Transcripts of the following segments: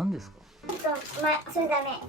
何ですか？それダメ。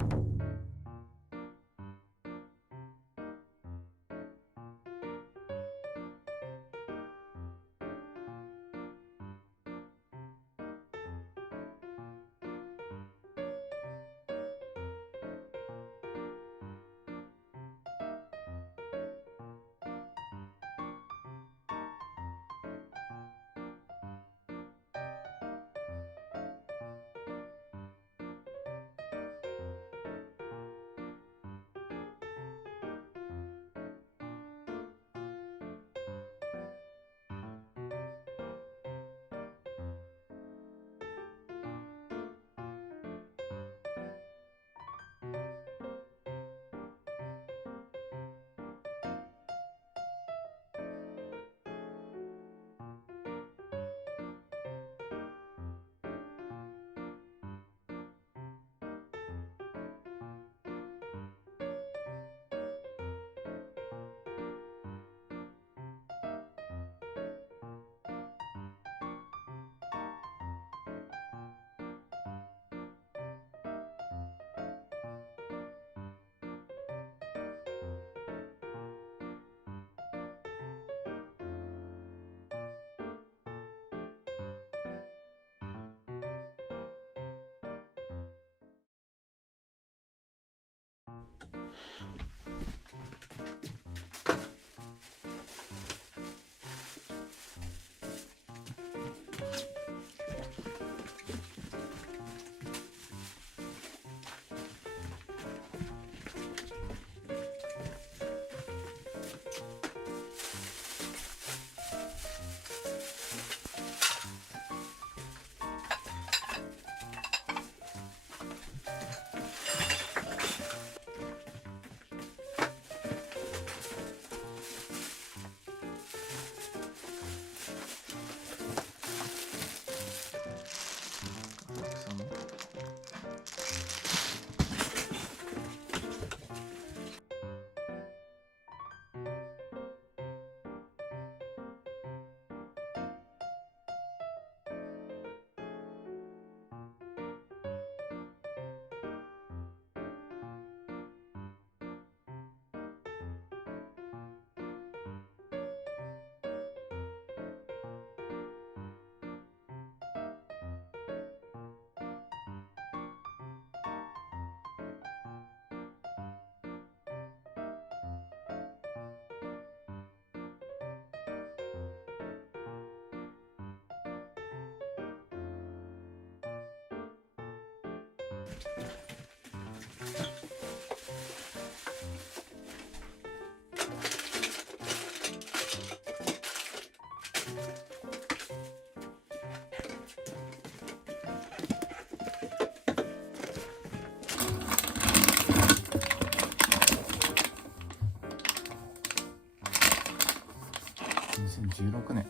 2016年。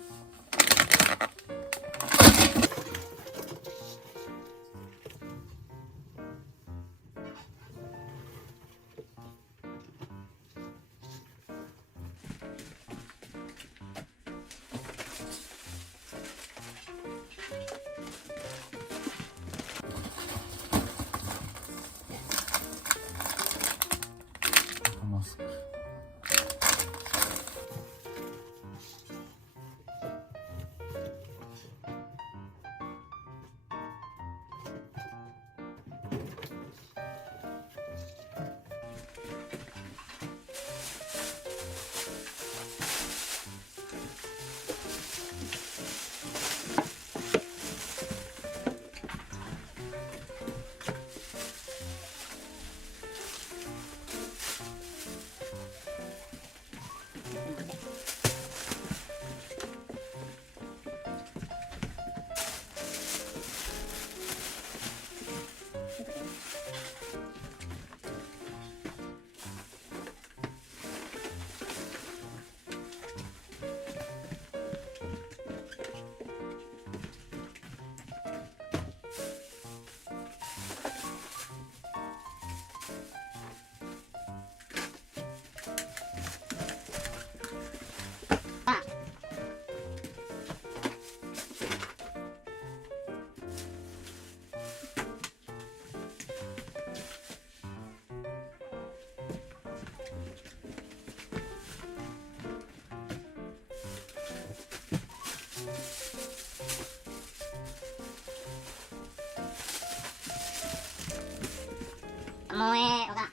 マスク。もうわからん。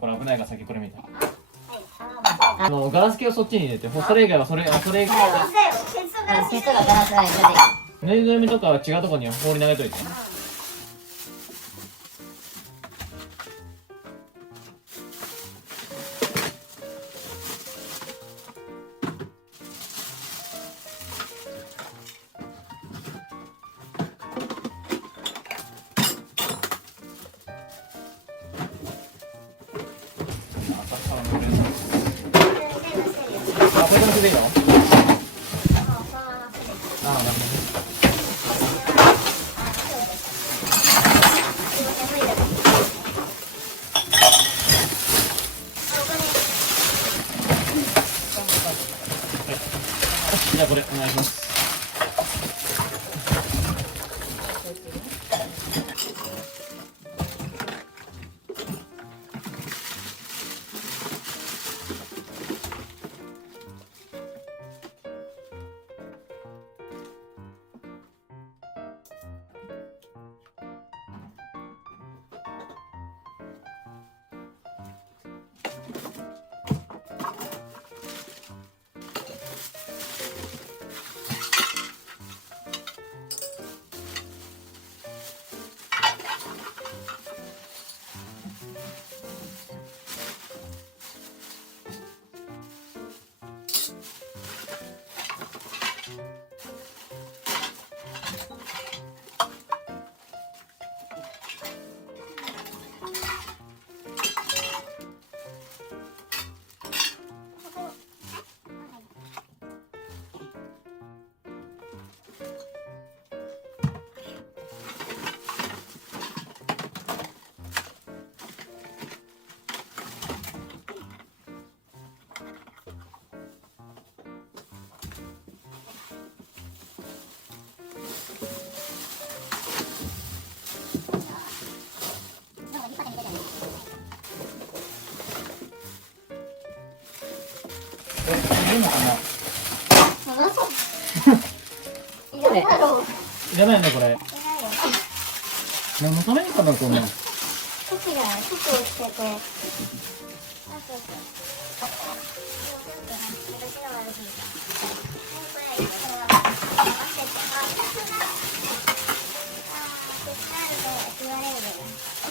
これ危ないから先これ見て。ガラス系をそっちに入れて、それ以外はそれ以外は鉄とかガラスが一緒で。ぬいぐるみとかは違うところに放り投げといて。あ、これもすでいいの？ああ、なるほどね。じゃあこれお願いします。いいのかな？いらないねこれ。何のためにかなこんなん。言われるけど。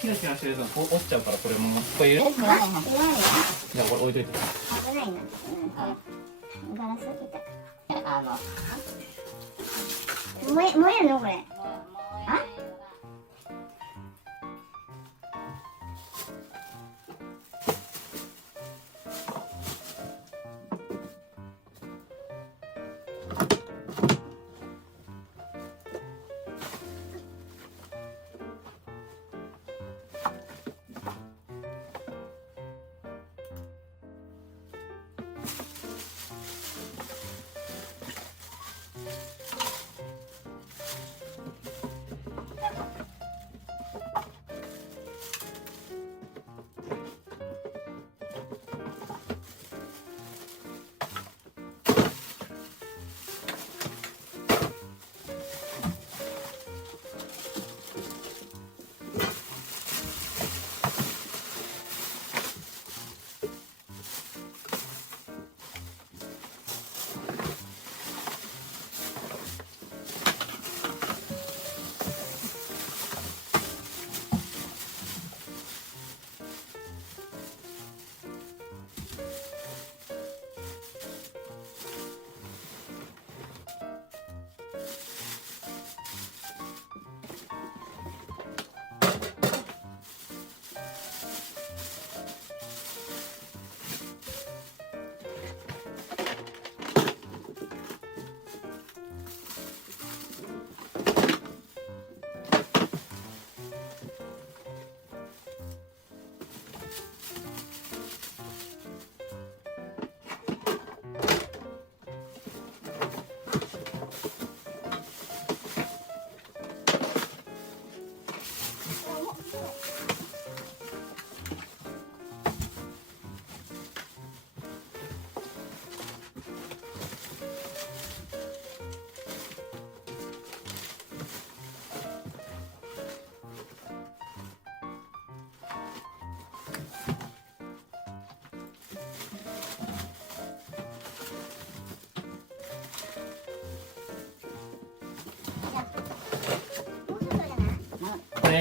キラキラしてると落ちちゃうからこれもここ入れる。じゃあこれ置いといて。危ないな。ガラス燃えるのこれ。あ？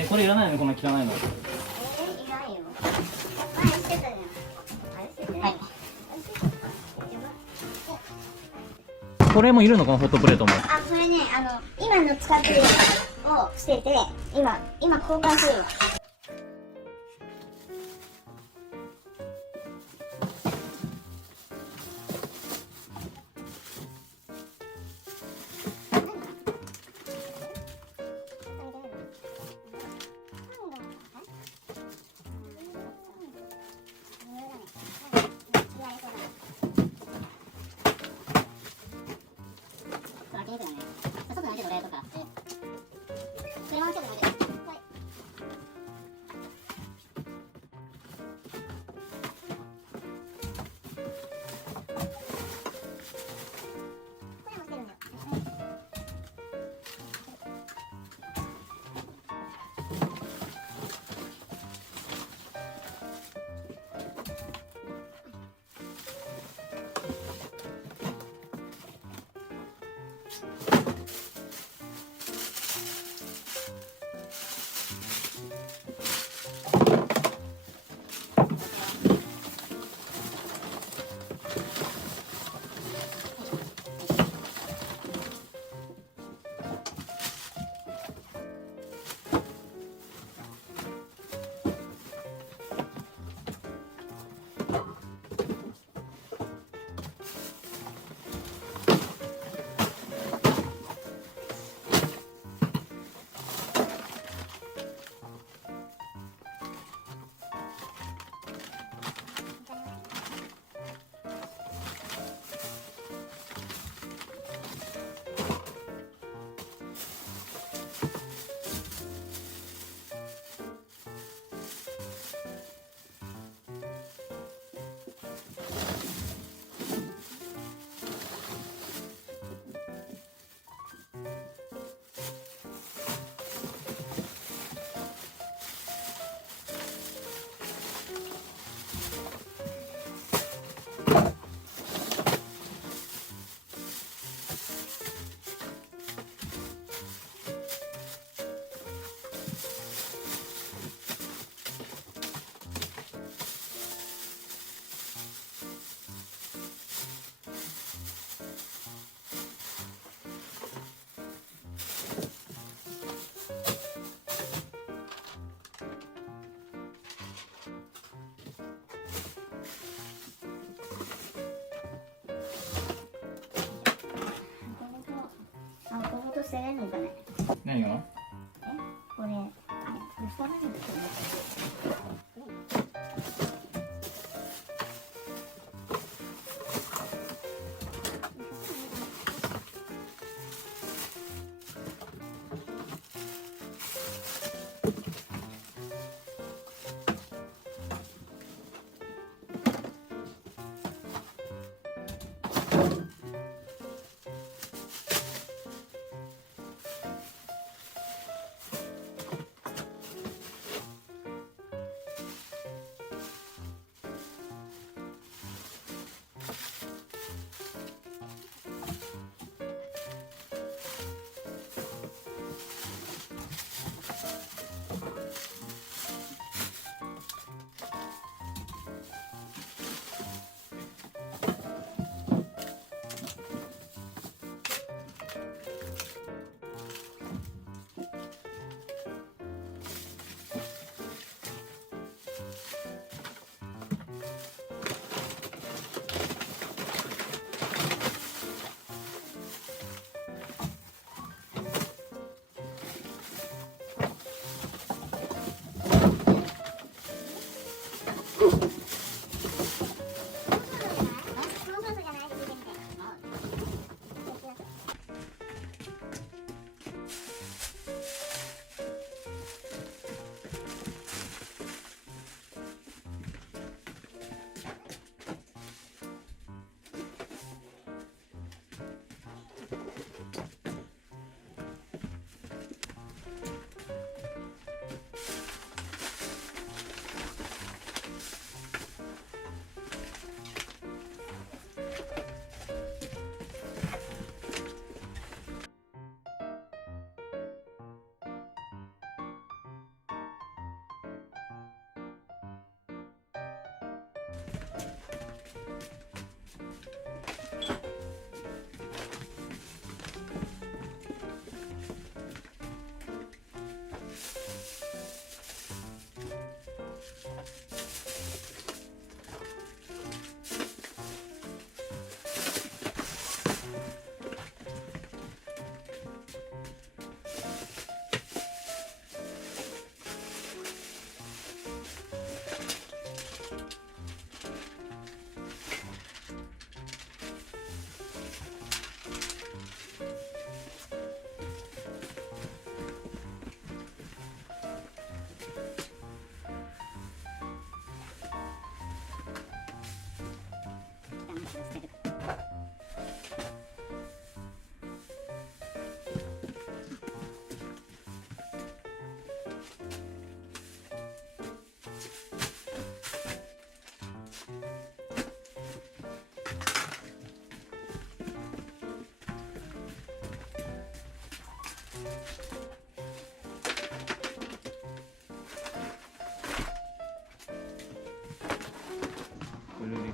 これいらないのこの汚いの。いらんよ。あれ捨てたじゃん。あれ捨ててない。これもいるのこのホットプレートも。あ、これね、今の使ってるのを捨てて、今交換するわ。外の冷凍か。それはちょっと待って。はい。捨てれるのかね。何が？これ、あれ、よさないんですよね。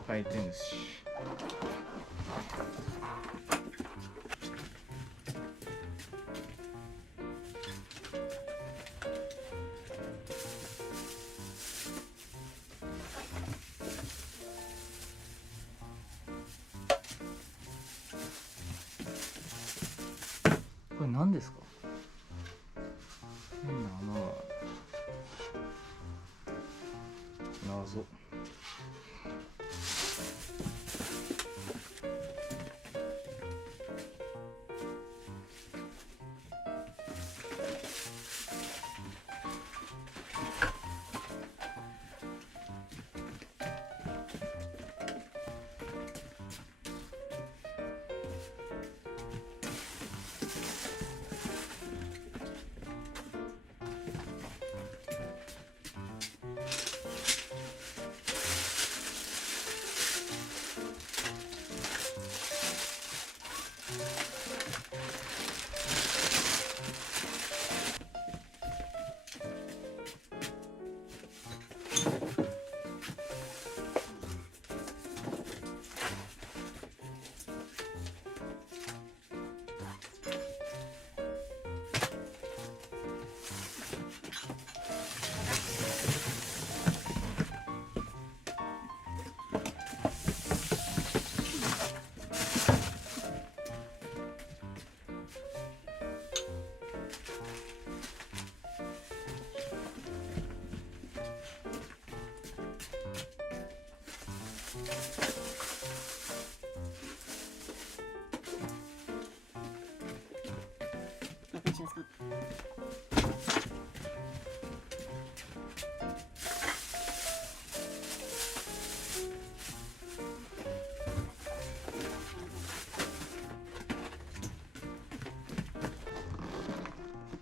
回転寿司。これ何ですか？変な穴が謎。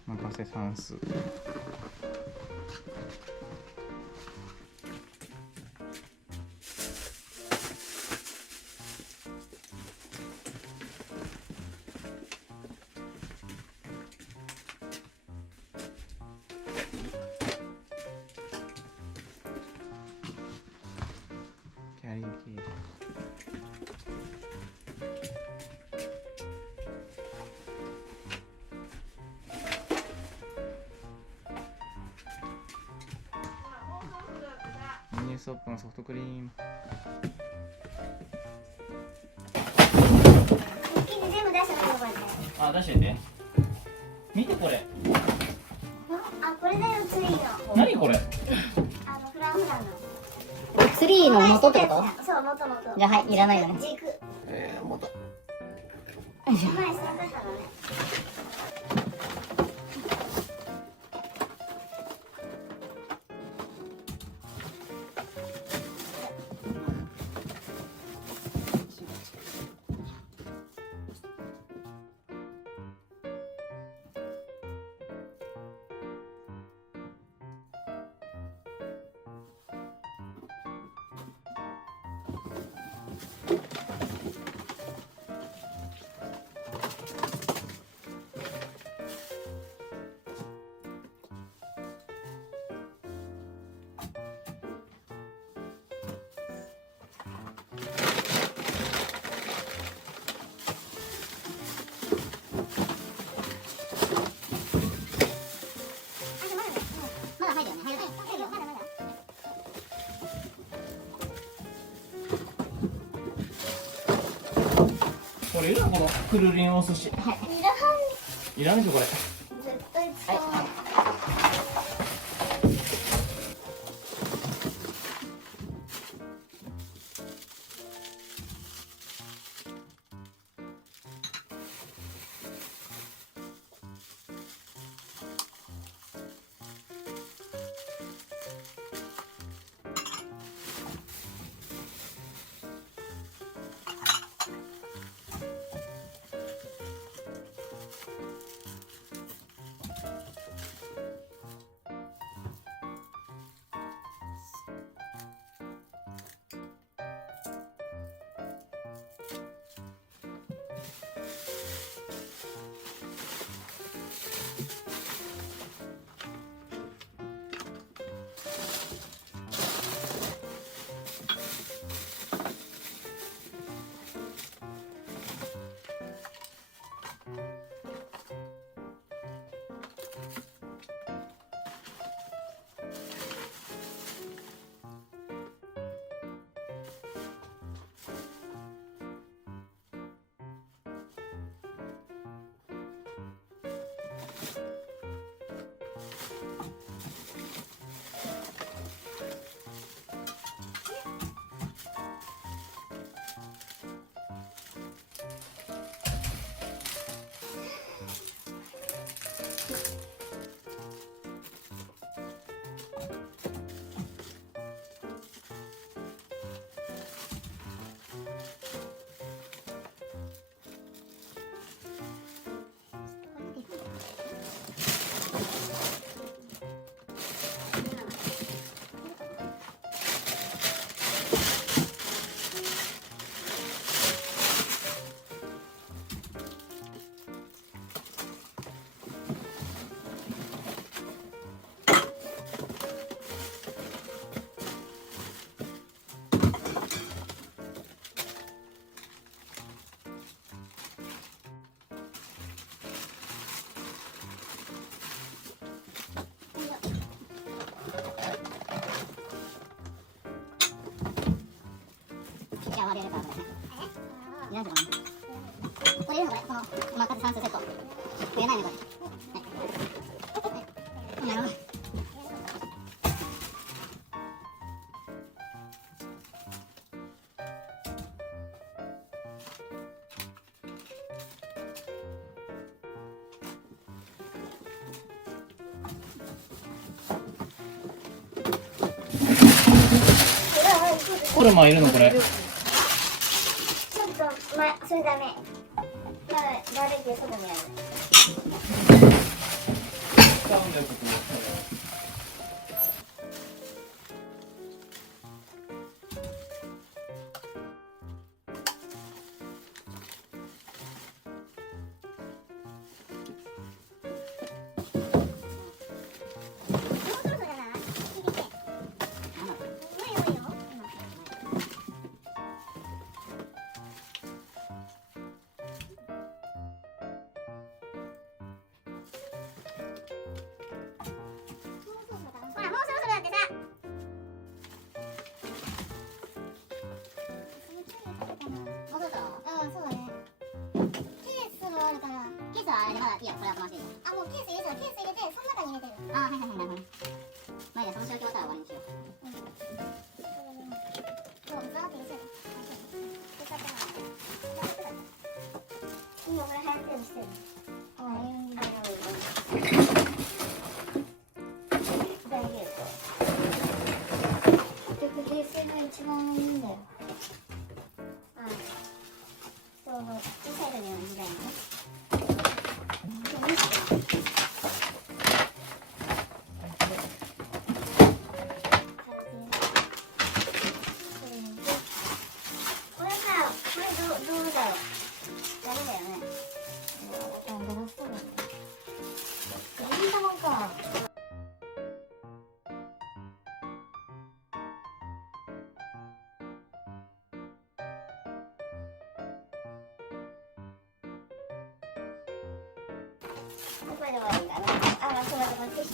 任せ算数。キャリーケーキ。ミニストップのソフトクリーム。生地全部出したらこれね。あ、出しといて。見てこれ。あ、これだよツリーの。何これ。フランフランの。ツリーの元ってこと？そう、元。じゃあはいいらないよね。軸。元。前それだったのね。まだ入るよね。入るよ。まだ。これいるのこのくるりんお寿司。いらんでしょこれ。絶対使わない。割れるからこれね。いらんけどね。これいるのこれ、このおまかせ算数セット。これないねこれ。はい。なるほど。ールマンいるのこれ。ちょっと、それダメ。バーベキュー外にある。使うんだよここ。ほら、もうそろそろだってさ。もうそろそろ。ああ、そうだね。ケースもあるから。ケースはあれでまだいいよ、これは飛ばしていいよ。あ、もうケース入れたら、ケース入れて、その中に入れてる。ああ、はいはいはい、なるほどね。まあいいや、その状況終わったら終わりにしよう。もう、ザーって入れちゃう。今これ流行ってるのしてる。あ、いいんだよ。大丈夫。結局、冷静が一番いいんだよ。あ、そう、小さい時の時代ね。これさ、これどうだろう。ダメだよね。ガラスだもんね。グリーン玉か。ここで終わりかな。あ、そうだ、こっち。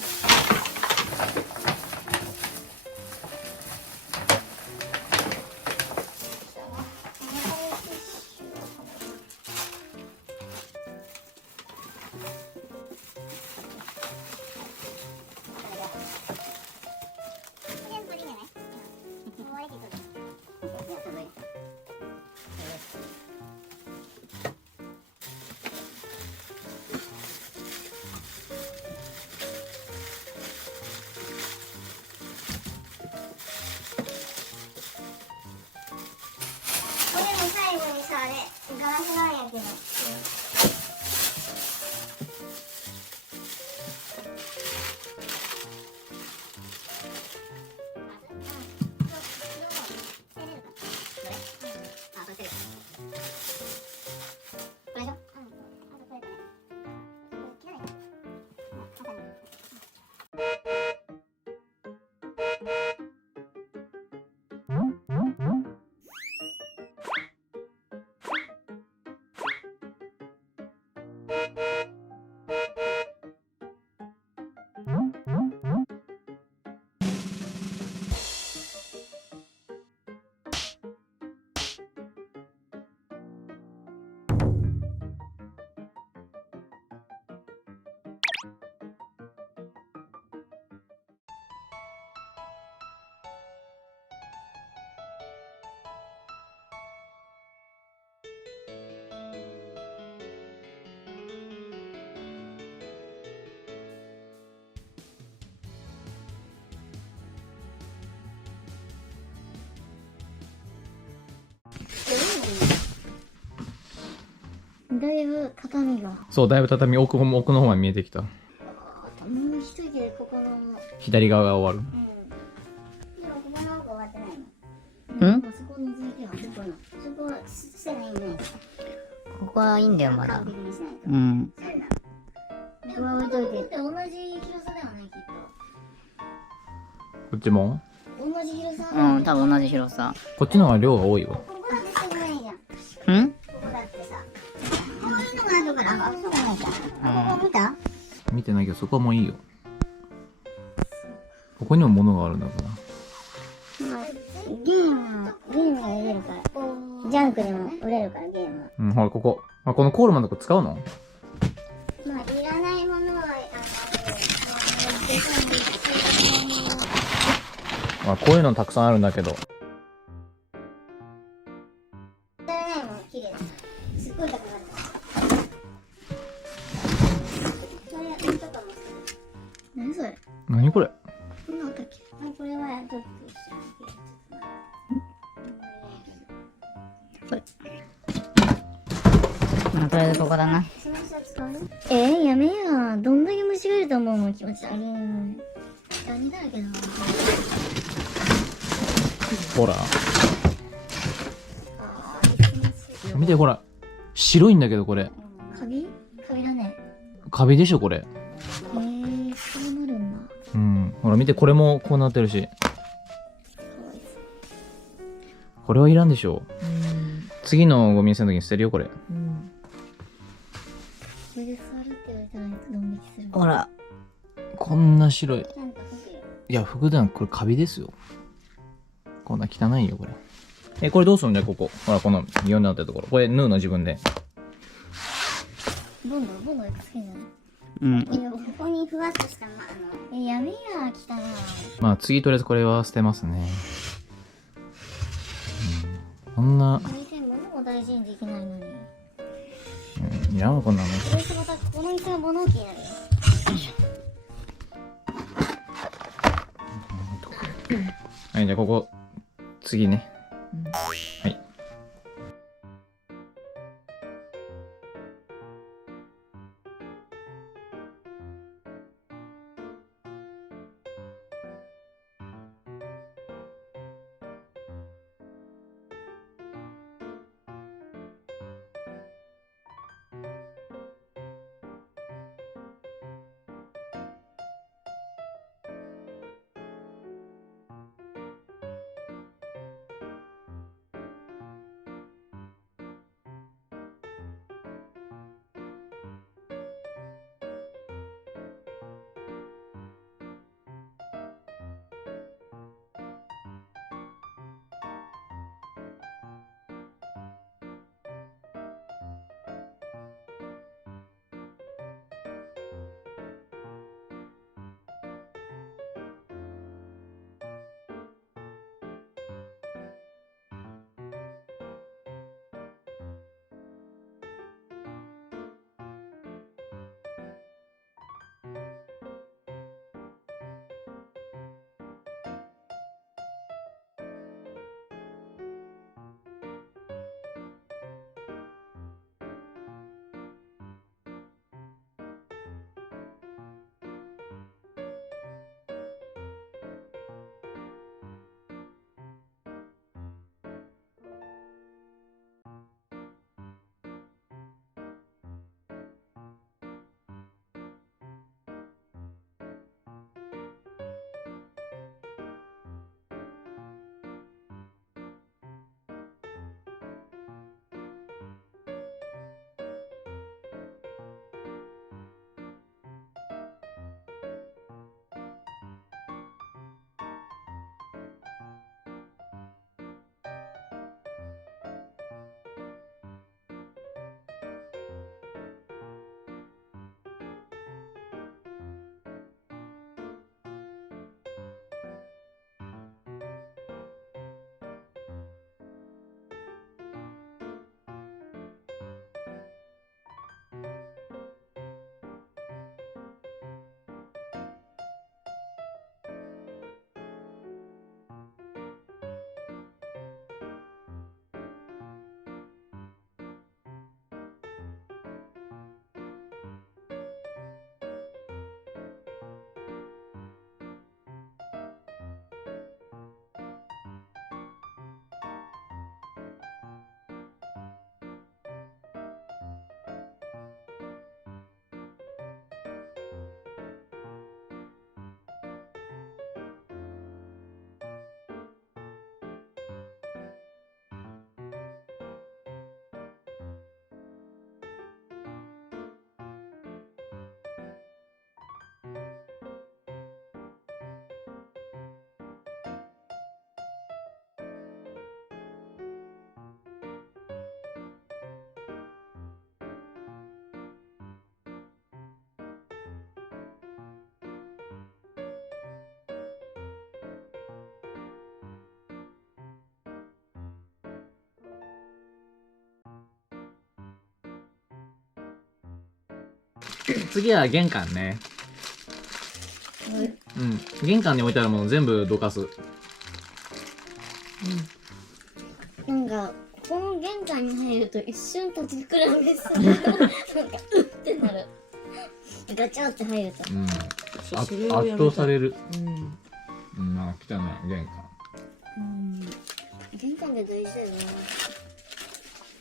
これも最後にさ、あれ、ガラスなんやけど。あ、そうしてる。これでしょ。だいぶ畳が。そう、だいぶ畳奥の方が見えてきた。もう一人でここの。左側が終わる。うん。でもここの奥終わってないの。ん？そこの続きは、そこの。そこはしてないんじゃないですか。ここはいいんだよ、まだ完。璧にしないと。うん。でも置いといて。同じ広さだよね、きっこっちもと。同じ広さだうよね。ん、多分同じ広さ。こっちの方が量が多いわ。ここだってすごいじゃん。こん？こだってさ。こういうのがあるから、あ、そうじゃないじゃん。ここ見た？見てないけどそこはもういいよ。ここにも物があるんだから。ゲームが売れるから。ジャンクでも売れるから、ゲームは。うん、ほらここ。あ、このコールマンとか使うの？まあ、いらないものは、あ、こういうのたくさんあるんだけど。綺麗だ。すっごい高かった。それ、とかもする。何それ？何これ？こんなのあったっけ？これはちょっとここだな。その下使う？やめや。どんだけ虫がいると思うの？気持ち悪い。ダニだらけだな。ほら見て、ほら白いんだけど、これカビだね。カビでしょこれ。そうなるんだ。うん、ほら見て、これもこうなってるし。これはいらんでしょ。次のゴミ捨ての時に捨てるよこれ。これで座るって言われたらドン引きする。ほらこんな白い。なんか服よ。いや、服団これカビですよ。こんな汚いよこれ。これどうするんだよここ。ほらこの4になってるところ。これ縫うの自分で。ボンドが好きじゃない？うん。ここにふわっとしたやめや、汚い。まあ次とりあえずこれは捨てますね。こんな、店物も大事にできないのに。いらんわこんなの。それとまたこの店は物置になるよ。はい、じゃあここ次ね。はい。次は玄関ね。うん。玄関に置いてあるもの全部どかす。なんか、この玄関に入ると一瞬立ちくらみする。なんかうってなる。ガチャって入ると。うんそれをやめた圧倒される。うんなんか汚い玄関。玄関で大事だよね。